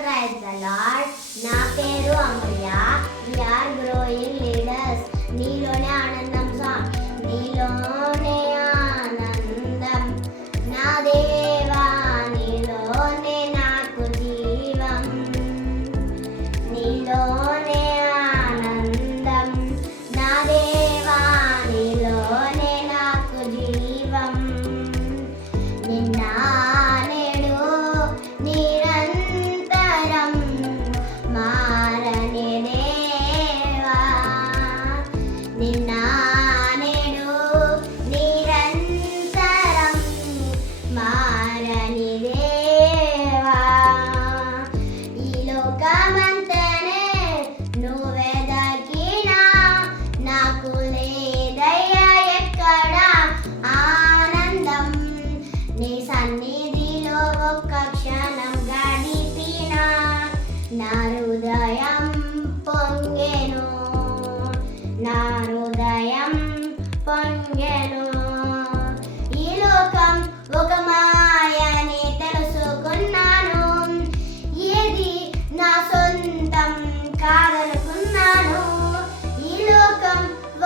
Praise the lord. నా పేరు Amulya. We are growing leaders. నీలోనే ఆనందం సాంగ్. నీలోనే ఆనందం నా దేవా, నీలోనే నాకు జీవం. నీలోనే ఆనందం నా దేవా, నీలోనే నాకు జీవం. నిన్న నిన్న నేడు నిరంతరం మారని దేవా. ఈ లోకమంతనే నువ్వే దక్కినా నాకు లేదయ్యా ఎక్కడ ఆనందం. నీ సన్నిధిలో ఒక్క క్షణం గడిపినా నా హృదయం పొంగెను, నా హృదయం పొంగెను. ఈ లోకం ఒక మాయని తెలుసుకున్నాను, ఏది నా సొంతం కాదనుకున్నాను. ఈ లోకం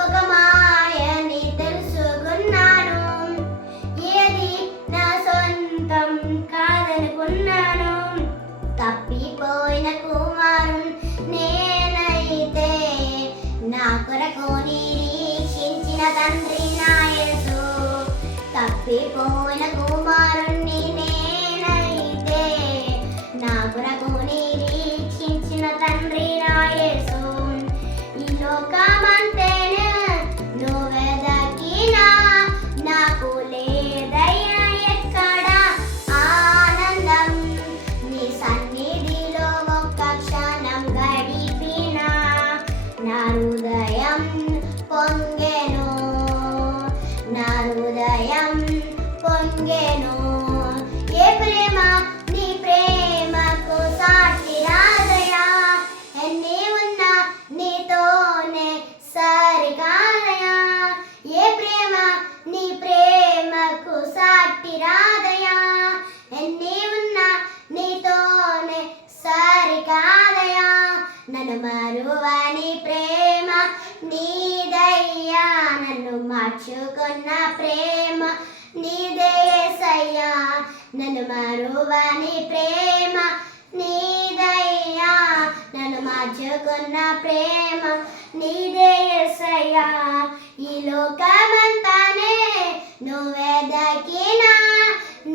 ఒక మాయని తెలుసుకున్నాను, ఏది నా సొంతం కాదనుకున్నాను. తప్పిపోయిన కుమారుని నేనైతే నా కొరకు నిరీక్షించిన తండ్రి నా యేసు. తప్పిపోయిన కుమారుణ్ణి నేనైతే నా కొరకు నిరీక్షించిన తండ్రి నా యేసు. ఈ లోకమంతేనే నువ్వే దక్కినా నాకు లేదయ్యా ఎక్కడ ఆనందం. నీ సన్నిధిలో ఒక్క క్షణం గడిపినా నా హృదయం పొంగెను, నా హృదయం పొంగెను. ఏ ప్రేమ నీ ప్రేమకు సాటి రాదయా, ఎన్ని ఉన్నా నీతోనే సరికాదయా. ఏ ప్రేమ నీ ప్రేమకు సాటి రాదయా, ఎన్ని ఉన్నా నీతోనే సరికాదయా. నన్ను మరువని ప్రేమ నీదయ్యా, నన్ను మార్చుకున్న ప్రేమ నీదే యేసయ్యా. నన్ను మరువని ప్రేమ నీదయ్యా, నన్ను మార్చుకున్న ప్రేమ నీదే యేసయ్యా. ఈ లోకమంతానే నువ్వే దక్కినా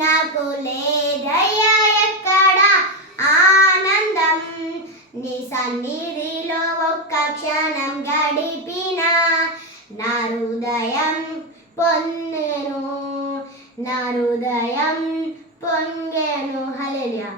నాకు లేదయ్యా ఎక్కడ ఆనందం. నీ సన్నిధిలో ఒక్క క్షణం గడిపినా నా హృదయం పొంగెను, నా హృదయం పొంగెను. హల్లెలూయా.